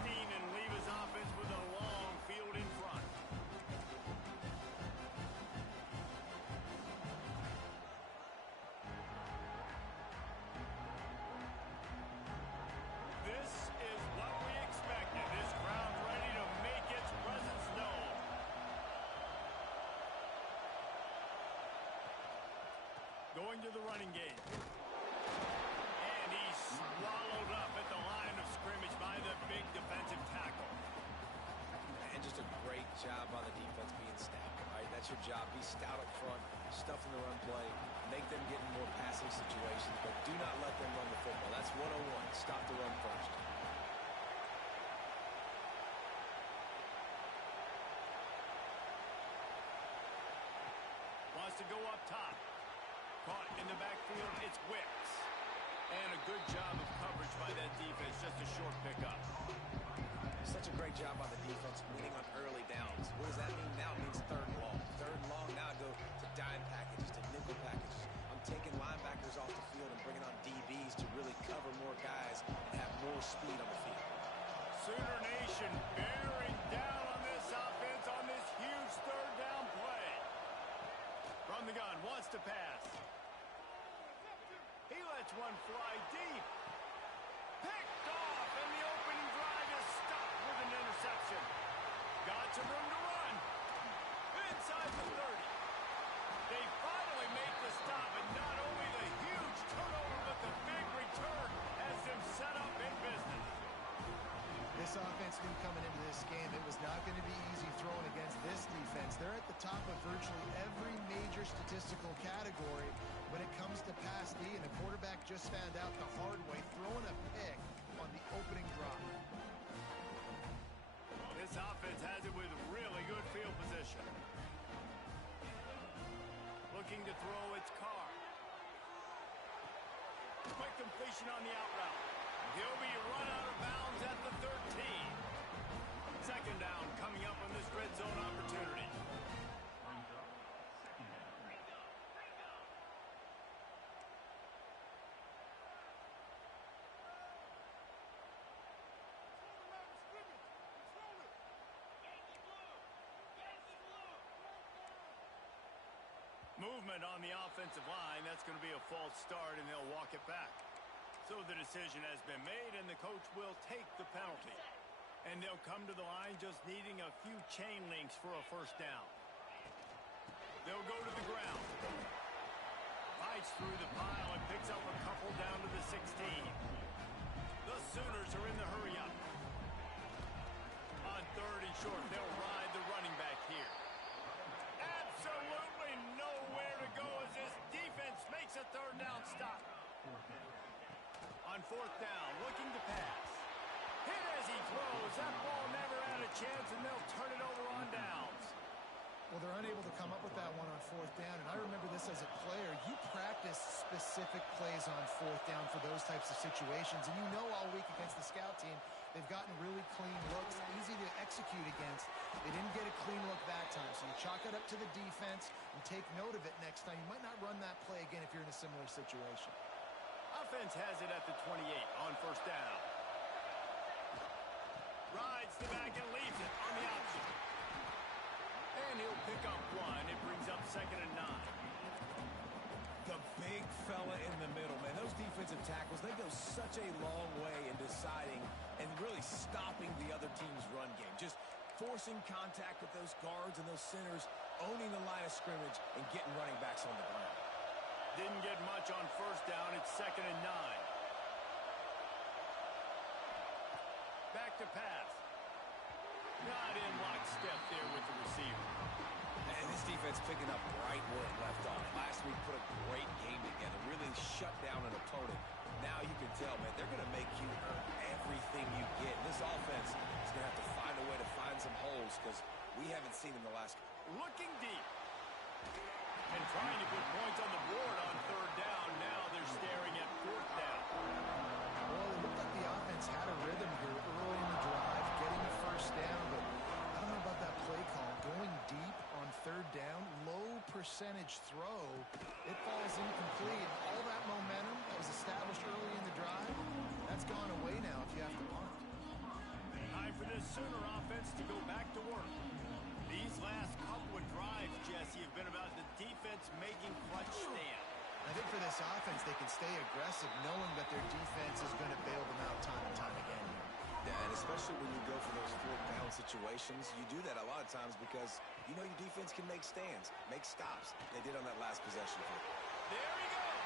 and leave his offense with a long field in front. This is what we expected. This crowd's ready to make its presence known. Going to the running game. And he's swallowed up at the line of scrimmage by the big defensive tackle. And just a great job by the defense being stout. All right, that's your job. Be stout up front, stuff in the run play, make them get in more passing situations, but do not let them run the football. That's 101. Stop the run first. Wants to go up top. Caught in the backfield, it's Wicks. And a good job of coverage by that defense, just a short pickup. Such a great job by the defense winning on early downs. What does that mean? Now it means third and long. Third and long, now I go to dime packages, to nickel packages. I'm taking linebackers off the field and bringing on DBs to really cover more guys and have more speed on the field. Sooner Nation bearing down on this offense on this huge third down play. From the gun, wants to pass. He lets one fly deep. Picked off, and the opening drive is stopped with an interception. Got some room to run. Inside the 30. They finally make the stop, and not only the huge turnover, but the big return has them set up in business. This offense knew coming into this game it was not going to be easy throwing against this defense. They're at the top of virtually every major statistical category when it comes to pass D, and the quarterback just found out the hard way, throwing a pick on the opening drive. This offense has it with really good field position. Looking to throw its car. Quick completion on the out route. He'll be run out of bounds at the 13. Second down coming up on this red zone opportunity. Movement on the offensive line. That's going to be a false start, and they'll walk it back. So the decision has been made, and the coach will take the penalty. And they'll come to the line just needing a few chain links for a first down. They'll go to the ground. Fights through the pile and picks up a couple down to the 16. The Sooners are in the hurry-up. On third and short, they'll ride the running back here. Absolutely nowhere to go as this defense makes a third down stop. On fourth down, looking to pass. Hit as he throws. That ball never had a chance, and they'll turn it over on downs. Well, they're unable to come up with that one on fourth down, and I remember this as a player. You practice specific plays on fourth down for those types of situations, and you know all week against the scout team, they've gotten really clean looks, easy to execute against. They didn't get a clean look that time, so you chalk it up to the defense and take note of it next time. You might not run that play again if you're in a similar situation. Offense has it at the 28 on first down. Rides the back and leaves it on the option. And he'll pick up one. It brings up 2nd and 9. The big fella in the middle, man. Those defensive tackles, they go such a long way in deciding and really stopping the other team's run game. Just forcing contact with those guards and those centers, owning the line of scrimmage, and getting running backs on the ground. Didn't get much on first down. It's 2nd and 9. Back to pass. Not in lockstep there with the receiver. And this defense picking up right where it left off. Last week put a great game together, really shut down an opponent. Now you can tell, man, they're going to make you earn everything you get. This offense is going to have to find a way to find some holes because we haven't seen them the last. Looking deep. And trying to put points on the board on third down. Now they're staring at fourth down. Well, it looked like the offense had a rhythm here early in the drive, getting the first down, but I don't know about that play call. Going deep on third down, low percentage throw, it falls incomplete. All that momentum that was established early in the drive, that's gone away now if you have to punt. Time for this Sooner offense to go back to work. These last couple of drives, Jesse, have been about the defense making clutch stands. I think for this offense, they can stay aggressive knowing that their defense is going to bail them out time and time again. Yeah, and especially when you go for those fourth-down situations, you do that a lot of times because you know your defense can make stands, make stops. They did on that last possession. There he goes.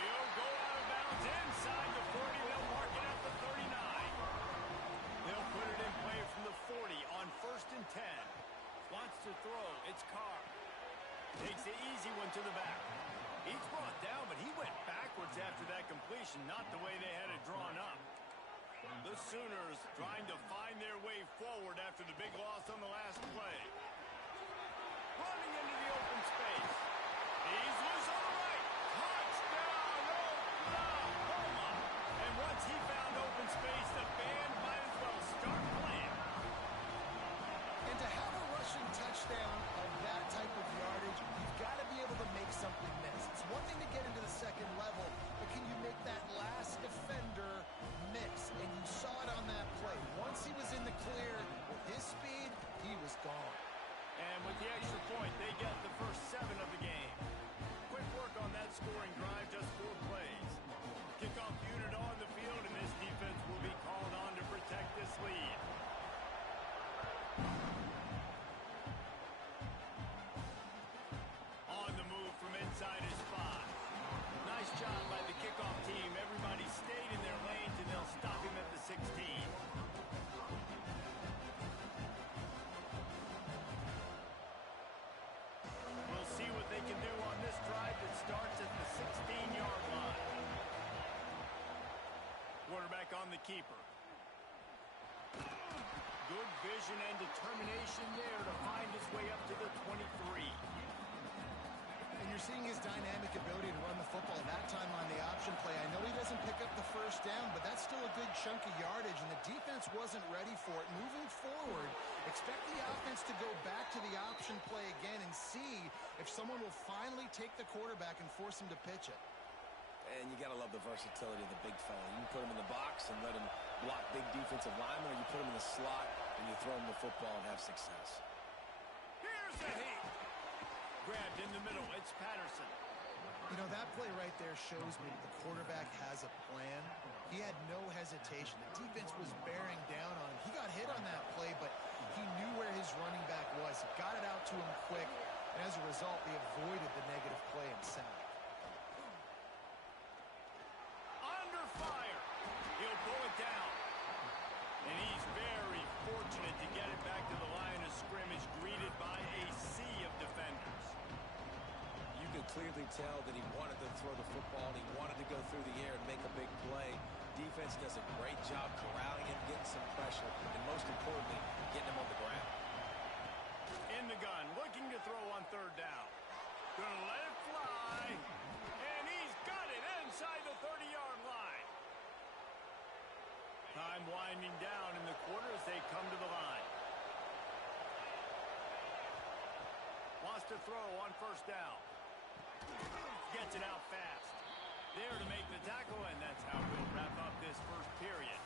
He'll go out of bounds inside the 40. They'll mark it at the 39. They'll put it in play from the 40 on 1st and 10. Wants to throw. It's Carr. Takes the easy one to the back. He's brought down, but he went backwards after that completion, not the way they had it drawn up. The Sooners trying to find their way forward after the big loss on the last play. Running into the open space. He's loose on the right. Touchdown, Oklahoma! And once he found open space, the band might as well start playing. And to have a rushing touchdown of that type of yardage, you've got to be able to make something miss. It's one thing to get into the second level, but can you make that last defender miss? And you saw it on that play. Once he was in the clear with his speed, he was gone. And with the extra point, they get the first 7 of the game. Quick work on that scoring drive, just 4 plays. Kickoff unit on the field, and this defense will be called on to protect this lead. On the move from inside his 5. Nice job by the kickoff team. Everybody stayed in their lanes, and they'll stop him at the 16. We'll see what they can do on this drive that starts at the 16-yard line. Quarterback on the keeper. Good vision and determination there to find his way up to the 23. And you're seeing his dynamic ability to run the football that time on the option play. I know he doesn't pick up the first down, but that's still a good chunk of yardage, and the defense wasn't ready for it. Moving forward, expect the offense to go back to the option play again and see if someone will finally take the quarterback and force him to pitch it. And you got to love the versatility of the big fella. You can put him in the box and let him block big defensive linemen, or you put him in the slot and you throw him the football and have success. Here's the heat. Grabbed in the middle. It's Patterson. You know, that play right there shows me the quarterback has a plan. He had no hesitation. The defense was bearing down on him. He got hit on that play, but he knew where his running back was. He got it out to him quick, and as a result, they avoided the negative play and sack. Under fire. He'll pull it down. And he's very fortunate to get it back to the line of scrimmage, greeted by a sea of defenders. You can clearly tell that he wanted to throw the football, and he wanted to go through the air and make a big play. Defense does a great job corralling him, getting some pressure, and most importantly, getting him on the ground. In the gun, looking to throw on 3rd down. Gonna let it fly. And he's got it inside the 30-yard line. Time winding down in the quarter as they come to the line. Wants to throw on 1st down. Gets it out fast. There to make the tackle, and that's how we'll wrap up this first period.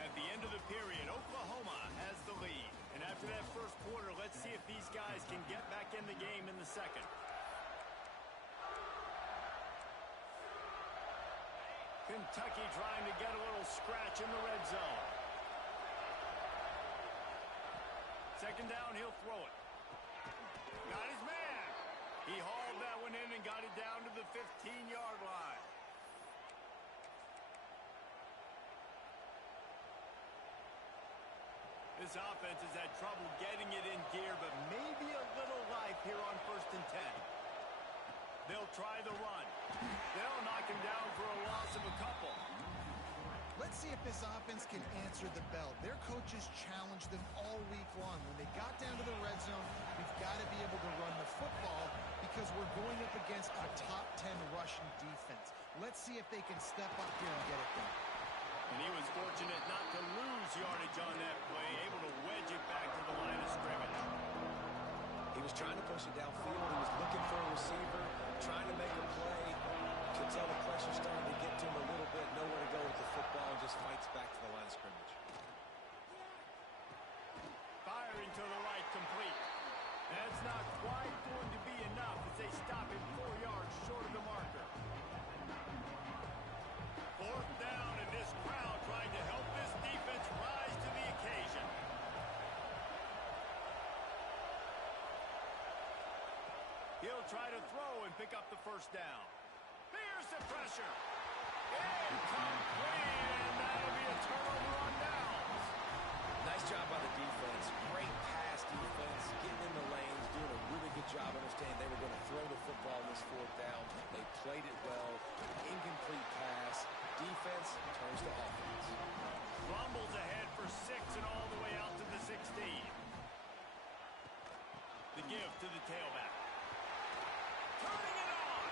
At the end of the period, Oklahoma has the lead. And after that first quarter, let's see if these guys can get back in the game in the second. Kentucky trying to get a little scratch in the red zone. 2nd down, he'll throw it. Got his man. He hauled that one in and got it down to the 15-yard line. This offense has had trouble getting it in gear, but maybe a little life here on 1st and 10. They'll try the run. They'll knock him down for a loss of a couple. Let's see if this offense can answer the bell. Their coaches challenged them all week long. When they got down to the red zone, we've got to be able to run the football because we're going up against a top 10 rushing defense. Let's see if they can step up here and get it done. And he was fortunate not to lose yardage on that play, able to wedge it back to the line of scrimmage. He was trying to push it downfield. He was looking for a receiver, trying to make a play. You can tell the pressure starting to get to him a little bit. Nowhere to go with the football, and just fights back to the line of scrimmage. He'll try to throw and pick up the first down. Here's the pressure. Incomplete, and that'll be a turnover on downs. Nice job by the defense. Great pass defense, getting in the lanes, doing a really good job understanding they were going to throw the football on this fourth down. They played it well. Incomplete pass. Defense turns to offense. Rumbles ahead for 6 and all the way out to the 16. The give to the tailback. Turning it on.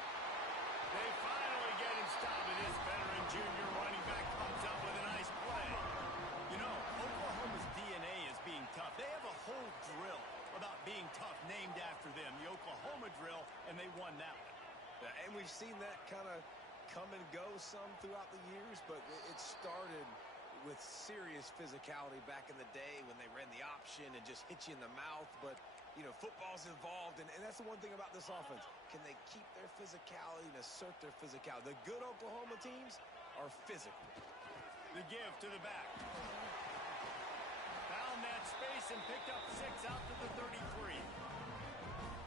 They finally get him stopped, and his veteran junior running back comes up with a nice play. You know, Oklahoma's DNA is being tough. They have a whole drill about being tough named after them, the Oklahoma drill, and they won that one. And we've seen that kind of come and go some throughout the years, but it started with serious physicality back in the day when they ran the option and just hit you in the mouth. But, you know, football's involved, and that's the one thing about this offense. Can they keep their physicality and assert their physicality? The good Oklahoma teams are physical. The give to the back. Found that space and picked up 6 out to the 33.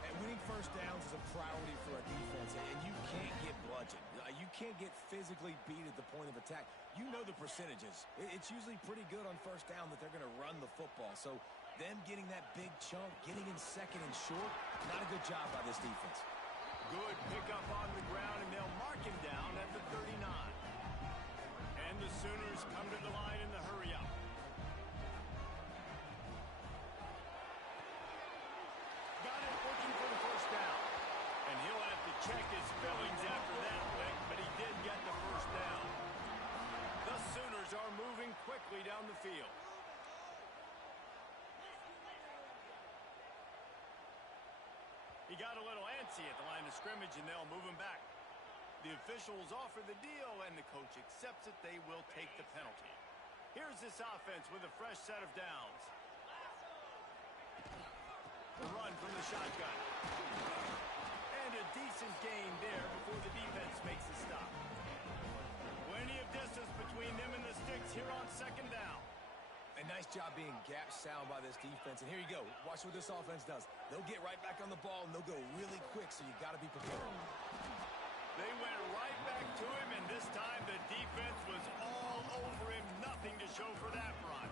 And winning first downs is a priority for a defense, and you can't get bludgeoned. You can't get physically beat at the point of attack. You know the percentages. It's usually pretty good on first down that they're going to run the football. So them getting that big chunk, getting in second and short, not a good job by this defense. Good pickup on the ground, and they'll mark him down at the 39. And the Sooners come to the line in the hurry-up. Got it looking for the first down. And he'll have to check his fillings after that lick, but he did get the first down. The Sooners are moving quickly down the field. He got a little antsy at the line of scrimmage, and they'll move him back. The officials offer the deal, and the coach accepts it. They will take the penalty. Here's this offense with a fresh set of downs. The run from the shotgun. And a decent gain there before the defense makes the stop. Plenty of distance between them and the sticks here on second down. A nice job being gap sound by this defense. And here you go. Watch what this offense does. They'll get right back on the ball, and they'll go really quick, so you got to be prepared. They went right back to him, and this time the defense was all over him. Nothing to show for that run.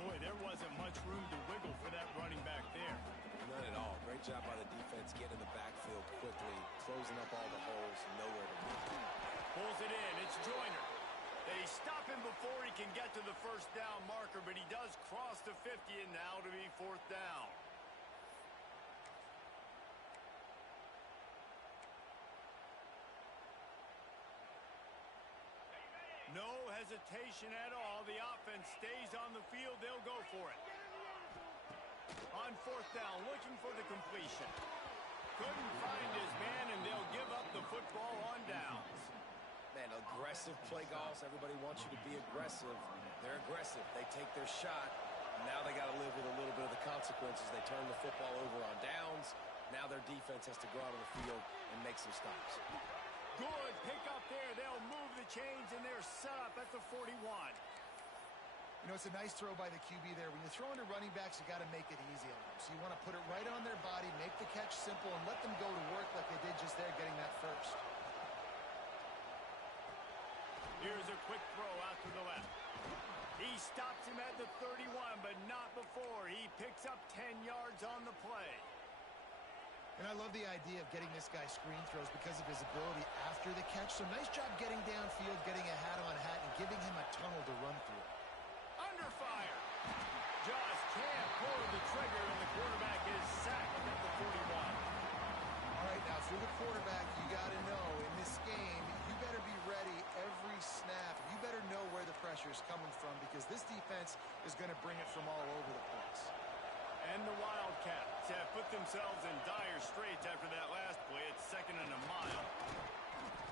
Boy, there wasn't much room to wiggle for that running back there. None at all. Great job by the defense getting in the backfield quickly, closing up all the holes, nowhere to move. Pulls it in. It's Joyner. They stop him before he can get to the first down marker, but he does cross the 50, and now to be fourth down. No hesitation at all. The offense stays on the field. They'll go for it. On fourth down, looking for the completion. Couldn't find his man, and they'll give up the football on downs. Man, aggressive play calls. Everybody wants you to be aggressive. They're aggressive. They take their shot. Now they got to live with a little bit of the consequences. They turn the football over on downs. Now their defense has to go out on the field and make some stops. Good pick up there. They'll move the chains, and they're set up at the 41. You know, it's a nice throw by the QB there. When you throw into running backs, you got to make it easy on them. So you want to put it right on their body, make the catch simple, and let them go to work like they did just there, getting that first. Here's a quick throw out to the left. He stops him at the 31, but not before. He picks up 10 yards on the play. And I love the idea of getting this guy screen throws because of his ability after the catch. So nice job getting downfield, getting a hat-on-hat, and giving him a tunnel to run through. Under fire. Just can't pull the trigger, and the quarterback is sacked at the 41. All right, now for the quarterback, you got to know in this game, you better be ready every snap. You better know where the pressure is coming from because this defense is going to bring it from all over the place. And the Wildcats have put themselves in dire straits after that last play. It's 2nd and a mile.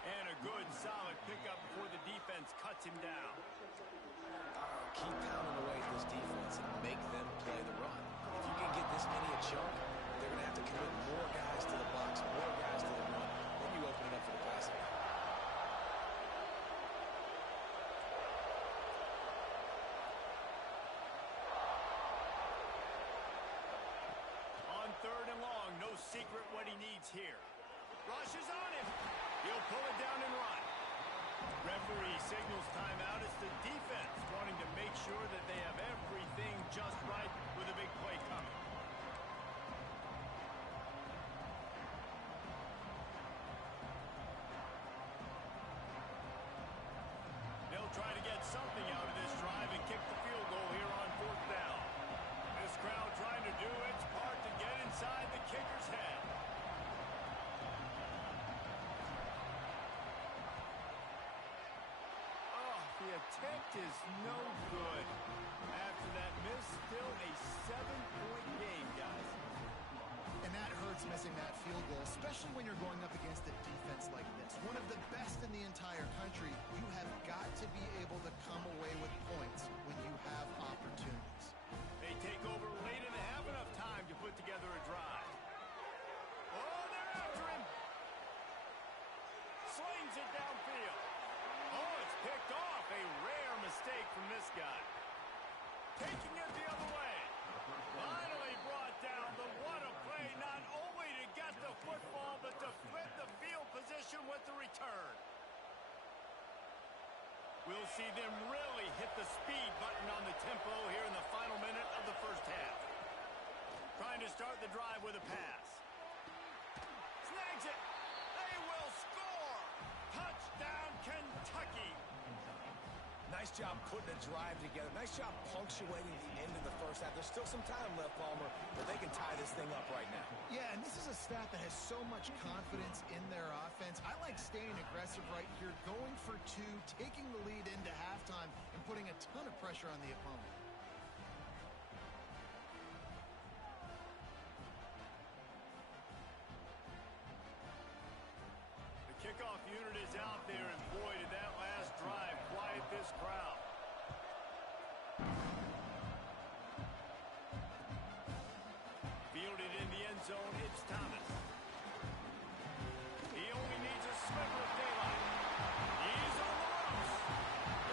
And a good, solid pickup before the defense cuts him down. Keep pounding away at this defense and make them play the run. If you can get this many a chunk, they're going to have to commit more guys to the box, more guys to the run. Then you open it up for the passing. On 3rd and long, no secret what he needs here. Rushes on him. He'll pull it down and run. Referee signals timeout. It's the defense wanting to make sure that they have everything just right with a big play coming. They'll try to get something out of this drive and kick the field goal here on 4th down. This crowd trying to do its part to get inside the kicker's head. The attempt is no good. After that miss, still a 7-point game, guys. And that hurts, missing that field goal, especially when you're going up against a defense like this. One of the best in the entire country. You have got to be able to come away with points when you have opportunities. They take over late and have enough time to put together a drive. Oh, they're after him. Slings it downfield. Oh, it's picked off. A rare mistake from this guy. Taking it the other way. Finally brought down, but what a play, not only to get the football, but to flip the field position with the return. We'll see them really hit the speed button on the tempo here in the final minute of the first half. Trying to start the drive with a pass. Snags it. They will score. Touchdown, Kentucky. Nice job putting a drive together. Nice job punctuating the end of the first half. There's still some time left, Palmer, but they can tie this thing up right now. Yeah, and this is a staff that has so much confidence in their offense. I like staying aggressive right here, going for two, taking the lead into halftime, and putting a ton of pressure on the opponent. The kickoff unit is out there, and boy, did that last drive quiet this crowd. Fielded in the end zone, it's Thomas. He only needs a sliver of daylight. He's on the ropes.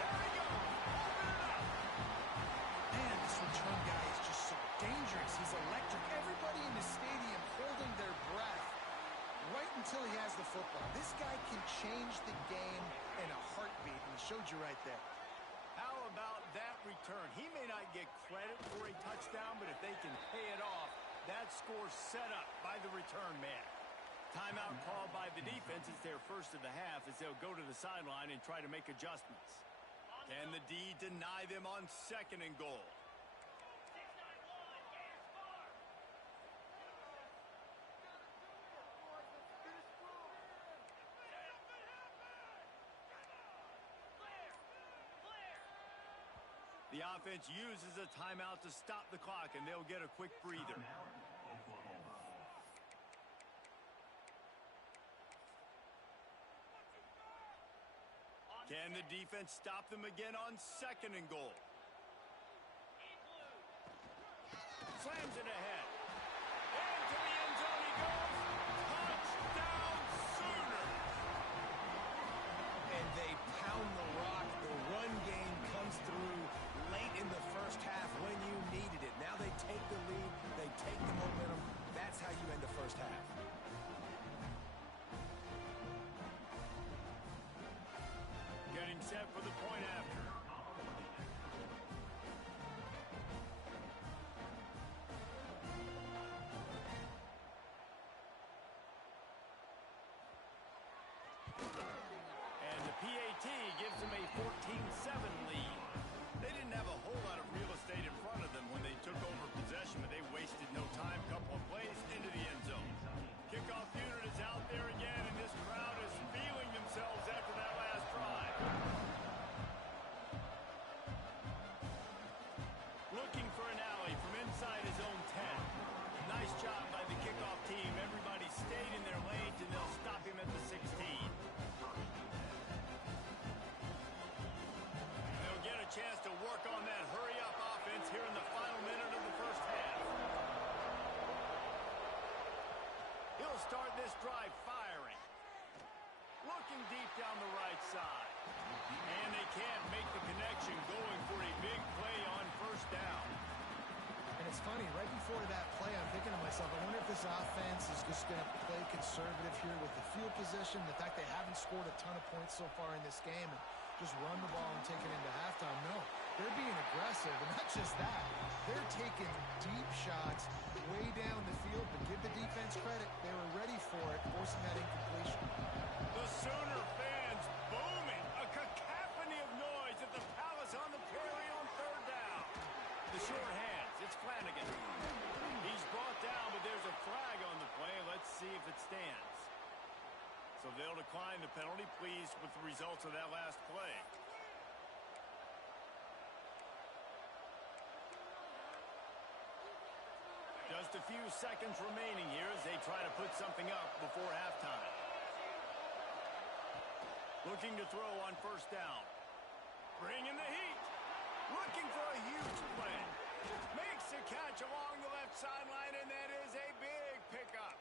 There he goes. Open it up. Man, this return guy is just so dangerous. He's electric. Everybody in the stadium holding their breath right until he has the football. This guy can change the game in a heartbeat, and he showed you right there. How about that return? He may not get credit for a touchdown, but if they can pay it off, that score set up by the return man. Timeout called by the defense. It's their first of the half as they'll go to the sideline and try to make adjustments. Can the D deny them on 2nd and goal? The offense uses a timeout to stop the clock, and they'll get a quick breather. Can the defense stop them again on 2nd and goal? Slams it ahead. Into the end zone he goes. Touchdown Sooners! And they pound the rock. The run game comes through late in the first half when you needed it. Now they take the lead. They take the momentum. That's how you end the first half. Getting set for the point after. And the PAT gives them a 14-7 lead. They didn't have a whole lot of real estate in front of them when they took over possession, but they wasted no time. Couple of plays into the end zone. Kickoff unit is out there again, and this crowd is feeling themselves after that last drive. Looking for an alley from inside his own 10. Nice job by the kickoff team. Everybody stayed in their lanes, and they'll stop him at the 16. They'll get a chance to work on that hurry-up offense here in the final minute of the first half. He'll start this drive firing. Looking deep down the right side. And they can't make the connection, going for a big play on 1st down. And it's funny, right before that play, I'm thinking to myself, I wonder if this offense is just going to play conservative here with the field position, the fact they haven't scored a ton of points so far in this game, and just run the ball and take it into halftime. No, they're being aggressive, and not just that. They're taking deep shots way down the field, but give the defense credit. They were ready for it, forcing that incompletion. The Sooner fans booming. A cacophony of noise at the Palace on the Prairie on third down. The short hands. It's Flanagan. He's brought down, but there's a flag on the play. Let's see if it stands. So they'll decline the penalty, pleased with the results of that last play. Just a few seconds remaining here as they try to put something up before halftime. Looking to throw on first down. Bringing the heat. Looking for a huge play. Makes a catch along the left sideline, and that is a big pickup.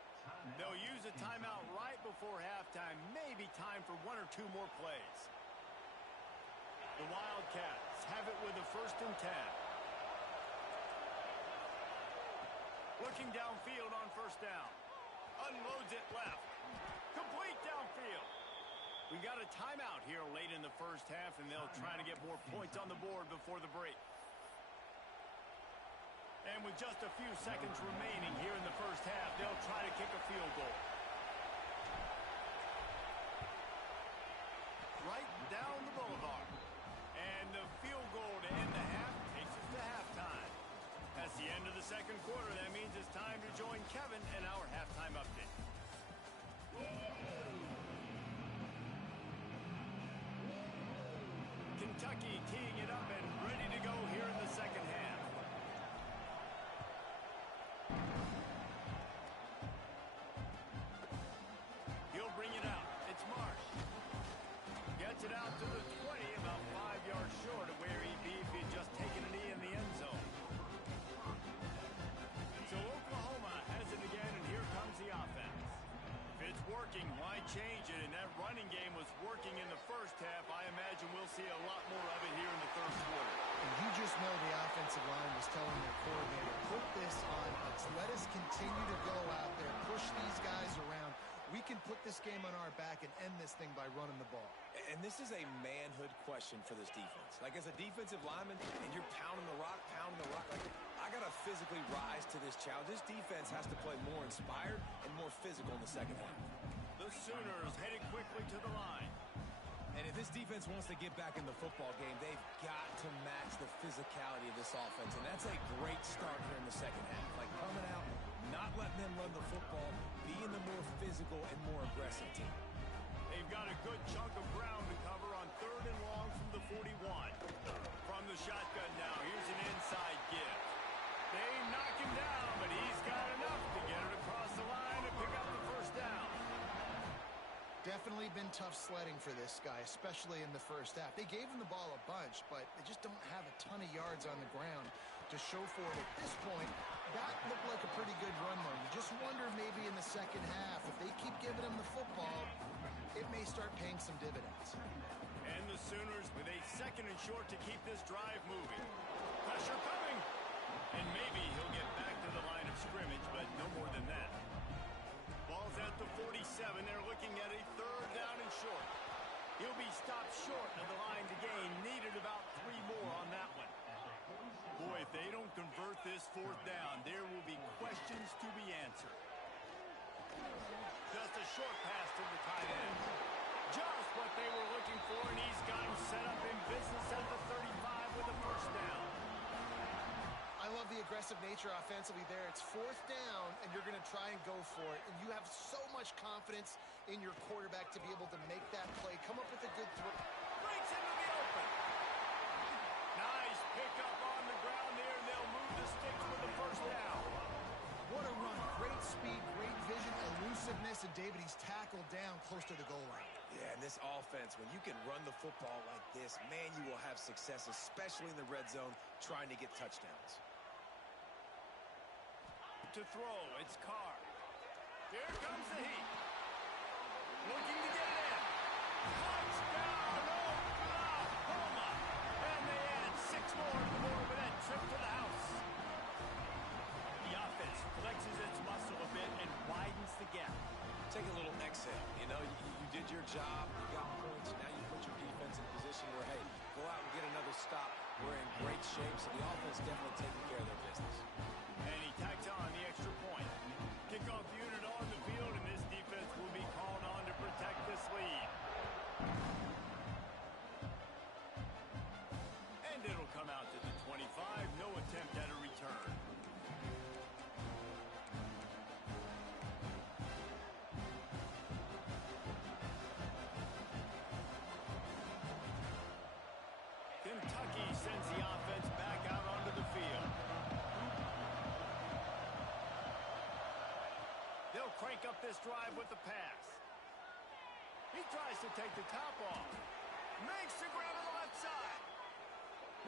They'll use a timeout right before halftime. Maybe time for one or two more plays. The Wildcats have it with a 1st and 10. Looking downfield on first down. Unloads it left. Complete downfield. We got a timeout here late in the first half, and they'll try to get more points on the board before the break. And with just a few seconds remaining here in the first half, they'll try to kick a field goal. Right down the boulevard. And the field goal to end the half takes us to halftime. That's the end of the second quarter. That means it's time to join Kevin in our halftime update. Kentucky teeing it up and ready to go here in the second half. He'll bring it out. It's Marsh. Gets it out to the 20, about 5 yards short of where he'd be if he'd just taken a knee in the end zone. So Oklahoma has it again, and here comes the offense. If it's working, why change it? And that running game was working in the first half. I imagine we'll see a lot more of it here in the third quarter. And you just know the offensive line was telling their coordinator, put this on us. Let us continue to go out there, push these guys around. We can put this game on our back and end this thing by running the ball. And this is a manhood question for this defense. Like, as a defensive lineman, and you're pounding the rock, like, I got to physically rise to this challenge. This defense has to play more inspired and more physical in the second half. The Sooners headed quickly to the line. And if this defense wants to get back in the football game, they've got to match the physicality of this offense. And that's a great start here in the second half. Like, coming out, not letting them run the football, being the more physical and more aggressive team. They've got a good chunk of ground to cover on 3rd and long from the 41. From the shotgun now, here's an inside give. They knock him down, but he's got enough to get it across the line and pick up the first down. Definitely been tough sledding for this guy, especially in the first half. They gave him the ball a bunch, but they just don't have a ton of yards on the ground to show for it at this point. That looked like a pretty good run, though. You just wonder maybe in the second half, if they keep giving him the football, it may start paying some dividends. And the Sooners with a 2nd and short to keep this drive moving. Pressure coming. And maybe he'll get back to the line of scrimmage, but no more than that. Ball's at the 47. They're looking at a 3rd down and short. He'll be stopped short of the line to gain. Needed about 3 more on that one. Boy, if they don't convert this 4th down, there will be questions to be answered. Just a short pass to the tight end. Just what they were looking for, and he's got him set up in business at the 35 with a 1st down. I love the aggressive nature offensively there. It's 4th down, and you're going to try and go for it. And you have so much confidence in your quarterback to be able to make that play. Come up with a good throw. Breaks into the open. Nice pickup on the ground there, and they'll move the sticks with the 1st down. What a run. Great speed, great vision, elusiveness, and David, he's tackled down close to the goal line. Yeah, and this offense, when you can run the football like this, man, you will have success, especially in the red zone, trying to get touchdowns. To throw, it's Carr. Here comes the heat. Looking to get it in. Touchdown, Oklahoma! And they add 6 more to the board with that trip to the house. your job. You got points. Now you put your defense in a position where, hey, go out and get another stop. We're in great shape, so the offense definitely taking care of their business. And he tacks on the extra point. Kickoff unit on the field, and this defense will be called on to protect this lead. And it'll come out to the 25. No attempt at a return. Kentucky sends the offense back out onto the field. They'll crank up this drive with the pass. He tries to take the top off. Makes the grab on the left side.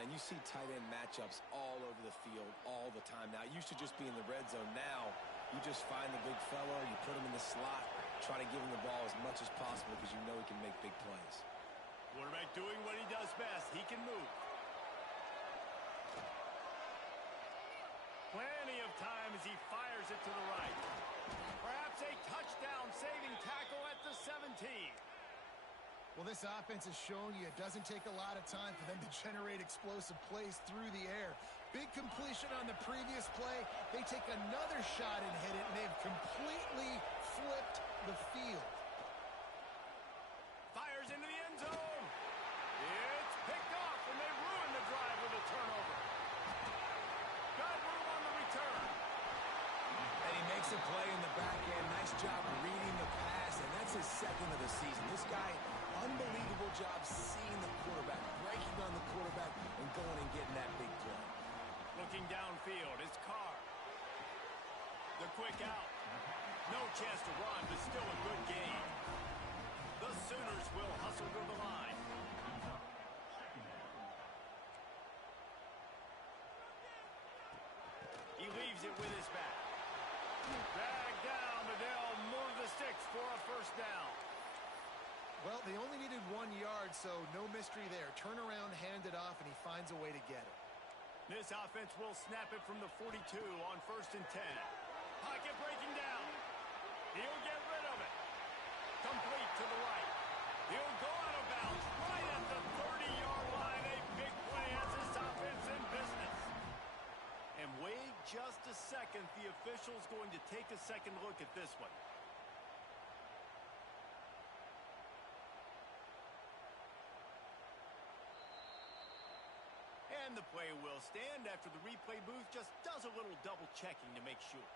Man, you see tight end matchups all over the field all the time. Now, it used to just be in the red zone. Now, you just find the big fellow, you put him in the slot, try to give him the ball as much as possible because you know he can make big plays. Quarterback doing what he does best. He can move. Plenty of time as he fires it to the right. Perhaps a touchdown-saving tackle at the 17. Well, this offense has shown you it doesn't take a lot of time for them to generate explosive plays through the air. Big completion on the previous play. They take another shot and hit it, and they've completely flipped the field. Fires into the end zone. It's picked off, and they ruin the drive with a turnover. Got room on the return. And he makes a play in the back end. Nice job reading the pass, and that's his second of the season. This guy, unbelievable job seeing the quarterback, breaking on the quarterback, and going and getting that big play. Looking downfield, it's Carr. The quick out. No chance to run, but still a good gain. The Sooners will hustle to the line. He leaves it with his back. Dragged down, but they'll move the sticks for a first down. Well, they only needed 1 yard, so no mystery there. Turn around, hand it off, and he finds a way to get it. This offense will snap it from the 42 on 1st and 10. Pocket breaking down. He'll get rid of it. Complete to the right. He'll go out of bounds right at the 30-yard line. A big play as this offense in business. And wait just a second. The official's going to take a second look at this one. And the play will stand after the replay booth just does a little double checking to make sure.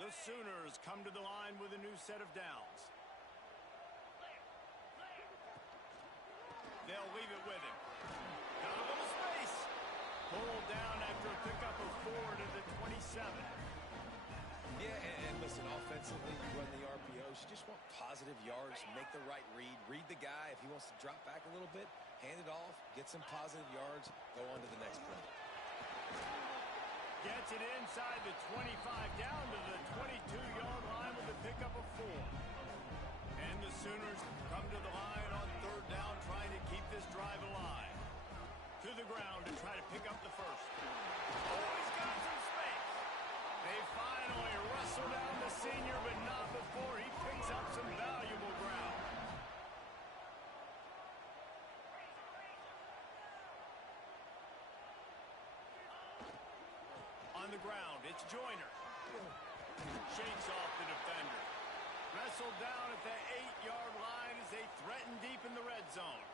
The Sooners come to the line with a new set of downs. They'll leave it with him. Got a little space. Pulled down after a pickup of 4 to the 27. Yeah, and listen, offensively, you run the RPOs. You just want positive yards, make the right read. Read the guy. If he wants to drop back a little bit, hand it off, get some positive yards, go on to the next play. Gets it inside the 25, down to the 22-yard line with a pickup of 4. And the Sooners come to the line on 3rd down, trying to keep this drive alive. To the ground to try to pick up the first. Oh, he's got some space. They finally wrestle down the senior, but not before he picks up some valuable ground. On the ground, it's Joyner. Shakes off the defender. Wrestled down at the 8-yard line as they threaten deep in the red zone.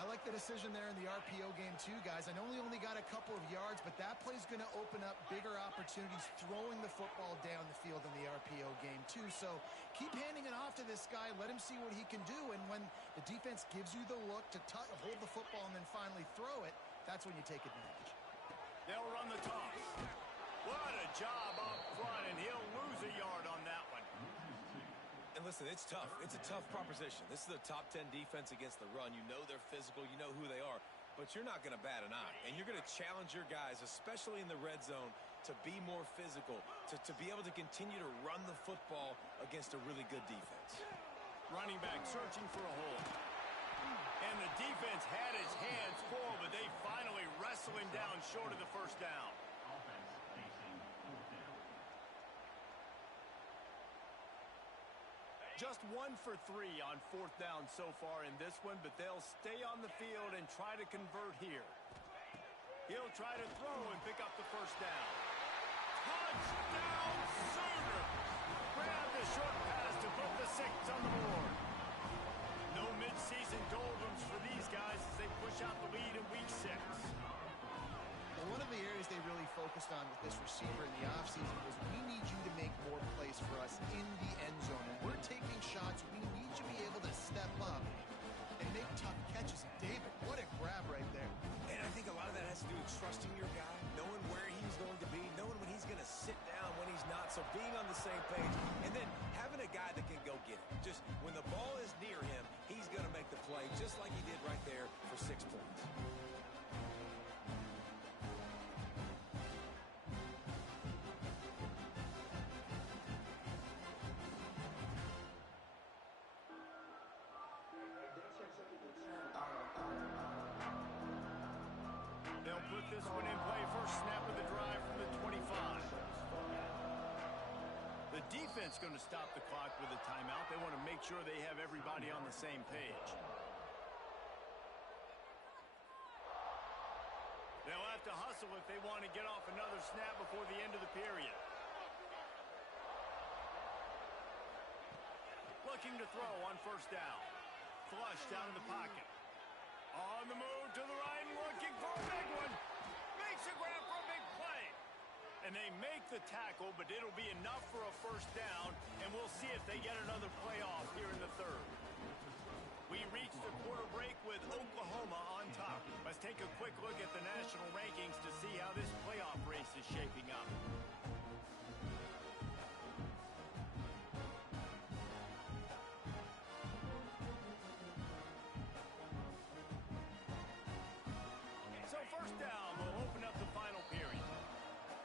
I like the decision there in the RPO game too, guys. I know he only got a couple of yards, but that play's going to open up bigger opportunities throwing the football down the field in the RPO game too. So keep handing it off to this guy. Let him see what he can do. And when the defense gives you the look to hold the football and then finally throw it, that's when you take advantage. They'll run the toss. What a job up front, and he'll lose a yard on that one. And listen, it's tough. It's a tough proposition. This is a top 10 defense against the run. You know they're physical. You know who they are. But you're not going to bat an eye. And you're going to challenge your guys, especially in the red zone, to be more physical, to be able to continue to run the football against a really good defense. Running back searching for a hole. And the defense had its hands full, but they short of the first down. Just 1 for 3 on 4th down so far in this one, but they'll stay on the field and try to convert here. He'll try to throw and pick up the first down. Touchdown, Sooners! Grab the short pass to put the 6 on the board. No mid-season doldrums for these guys as they push out the lead in week 6. Well, one of the areas they really focused on with this receiver in the offseason was we need you to make more plays for us in the end zone. When we're taking shots, we need you to be able to step up and make tough catches. David, what a grab right there. And I think a lot of that has to do with trusting your guy, knowing where he's going to be, knowing when he's going to sit down, when he's not. So being on the same page, and then having a guy that can go get it. Just when the ball is near him, he's going to make the play, just like he did right there for 6 points. They'll put this one in play. First snap of the drive from the 25. The defense going to stop the clock with a timeout. They want to make sure they have everybody on the same page. They'll have to hustle if they want to get off another snap before the end of the period. Looking to throw on first down. Flush down in the pocket. On the move to the right, looking for a big one. Makes a grab for a big play. And they make the tackle, but it'll be enough for a first down, and we'll see if they get another playoff here in the 3rd. We reach the quarter break with Oklahoma on top. Let's take a quick look at the national rankings to see how this playoff race is shaping up. So first down will open up the final period.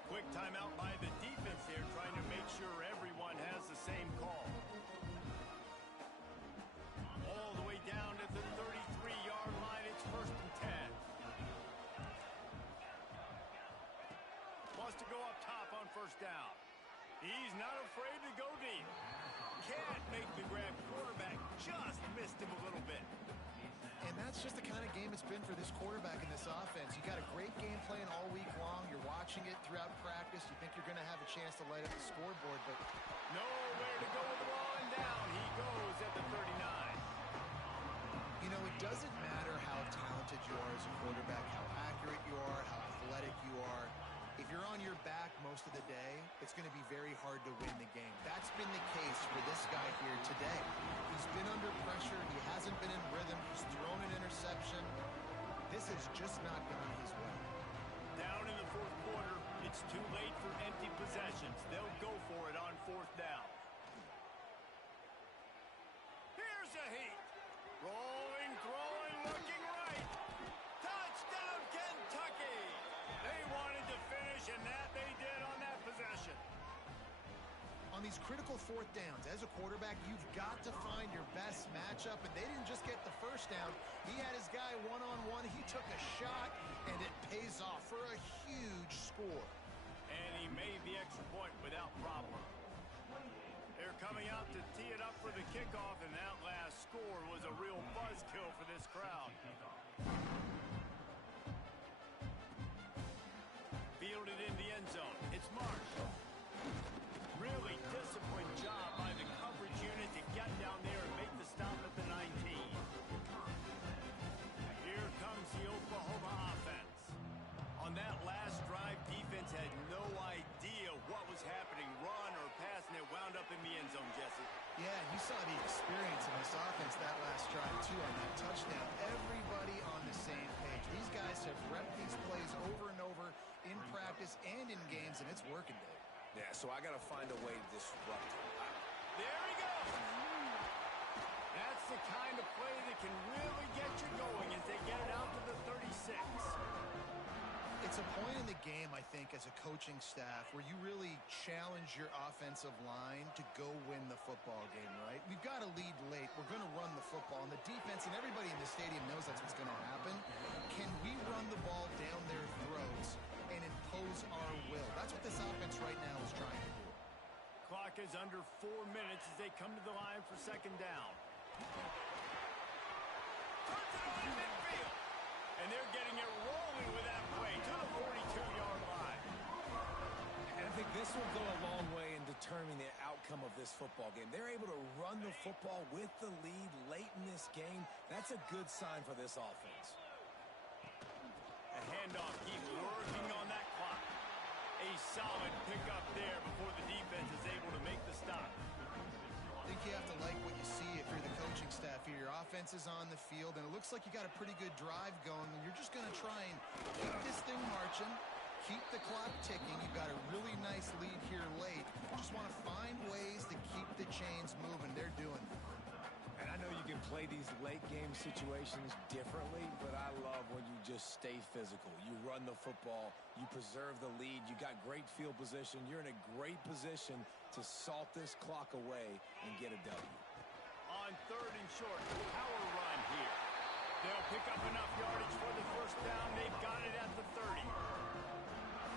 Quick timeout by the defense here, trying to make sure everyone has the same call. All the way down at the 33-yard line, it's 1st and 10. Wants to go up top on first down. He's not afraid to go deep. Can't make the grab. Quarterback just missed him a little bit. And that's just the kind of game it's been for this quarterback in this offense. You got a great game plan all week long. You're watching it throughout practice. You think you're going to have a chance to light up the scoreboard, but nowhere to go with the ball, and down he goes at the 39. You know, it doesn't matter how talented you are as a quarterback, how accurate you are, how athletic you are. If you're on your back most of the day, it's going to be very hard to win the game. That's been the case for this guy here today. He's been under pressure. He hasn't been in rhythm. He's thrown an interception. This has just not gone his way. Down in the 4th quarter, it's too late for empty possessions. They'll go for it on 4th down. Here's a heat. Rolling, throwing, looking right. Touchdown, Kentucky. They wanted to finish, and that they did on that possession. On these critical 4th downs, as a quarterback, you've got to find your best matchup, and they didn't just get the first down. He had his guy one-on-one. He took a shot, and it pays off for a huge score. And he made the extra point without problem. They're coming out to tee it up for the kickoff, and that last score was a real buzzkill for this crowd. Fielded in the end zone. It's Marsh. Really disciplined job by the coverage unit to get down there and make the stop at the 19. Here comes the Oklahoma offense. On that last drive, defense had no idea what was happening. Run or pass, and it wound up in the end zone, Jesse. Yeah, you saw the experience in this offense that last drive, too, on that touchdown. Everybody on the same page. These guys have repped these plays over and over in practice and in games, and it's working, Dave. Yeah, so I got to find a way to disrupt him. There he goes. That's the kind of play that can really get you going as they get it out to the 36. It's a point in the game, I think, as a coaching staff where you really challenge your offensive line to go win the football game, right? We've got to lead late. We're going to run the football. And the defense and everybody in the stadium knows that's what's going to happen. Can we run the ball down their throats use our will. That's what this offense right now is trying to do. Clock is under 4 minutes as they come to the line for second down. Turns it on midfield. And they're getting it rolling with that play to the 42-yard line. And I think this will go a long way in determining the outcome of this football game. They're able to run the football with the lead late in this game. That's a good sign for this offense. A handoff keeps working on that clock. A solid pickup there before the defense is able to make the stop. I think you have to like what you see if you're the coaching staff here. Your offense is on the field, and it looks like you got a pretty good drive going, and you're just going to try and keep this thing marching, keep the clock ticking. You've got a really nice lead here late. Just want to find ways to keep the chains moving. They're doing it. And I know you can play these late game situations differently, but I love when you just stay physical. You run the football, you preserve the lead, you got great field position. You're in a great position to salt this clock away and get a W. On third and short, power run here. They'll pick up enough yardage for the first down. They've got it at the 30.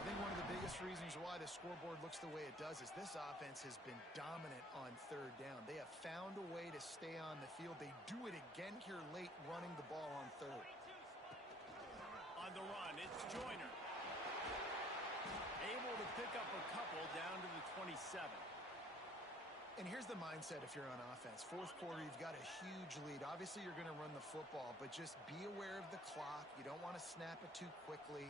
I think one of the biggest reasons why the scoreboard looks the way it does is this offense has been dominant on third down. They have found a way to stay on the field. They do it again here late, running the ball on third. On the run, it's Joyner. Able to pick up a couple down to the 27. And here's the mindset if you're on offense. Fourth quarter, you've got a huge lead. Obviously, you're going to run the football, but just be aware of the clock. You don't want to snap it too quickly.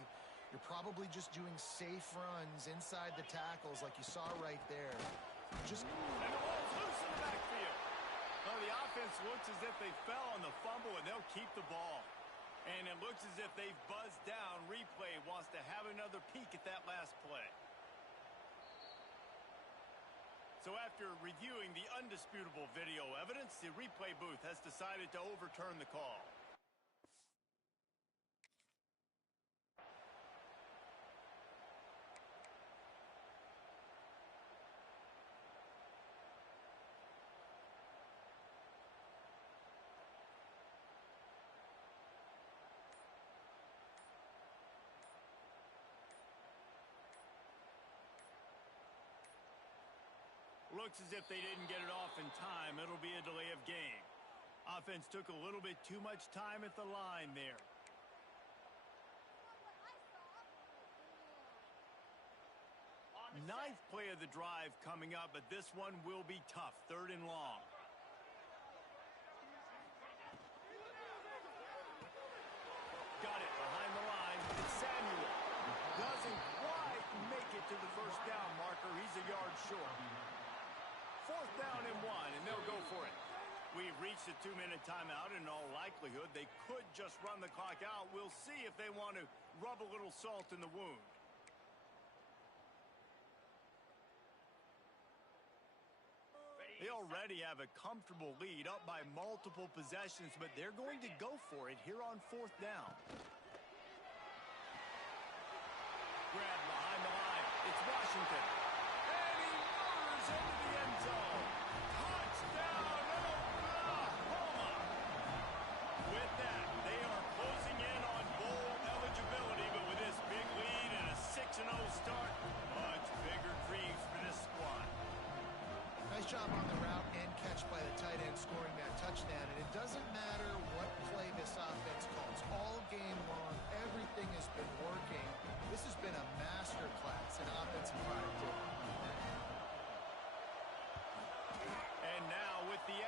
You're probably just doing safe runs inside the tackles like you saw right there. And the ball's loose in the backfield. Well, the offense looks as if they fell on the fumble, and they'll keep the ball. And it looks as if they've buzzed down. Replay wants to have another peek at that last play. So after reviewing the undisputable video evidence, the replay booth has decided to overturn the call. Looks as if they didn't get it off in time. It'll be a delay of game. Offense took a little bit too much time at the line there. Ninth play of the drive coming up, but this one will be tough. Third and long. Got it behind the line. It's Samuel. Doesn't quite make it to the first down marker. He's a yard short. Fourth down and 1, and they'll go for it. We've reached a 2-minute timeout. In all likelihood, they could just run the clock out. We'll see if they want to rub a little salt in the wound. They already have a comfortable lead, up by multiple possessions, but they're going to go for it here on fourth down. Grab behind the line. It's Washington. And he murders into the end zone. Touchdown, Oklahoma. With that, they are closing in on bowl eligibility, but with this big lead and a 6-0 start, much bigger dreams for this squad. Nice job on the route and catch by the tight end scoring that touchdown. And it doesn't matter what play this offense calls. All game long, everything has been working. This has been a masterclass in offensive productivity. And now with the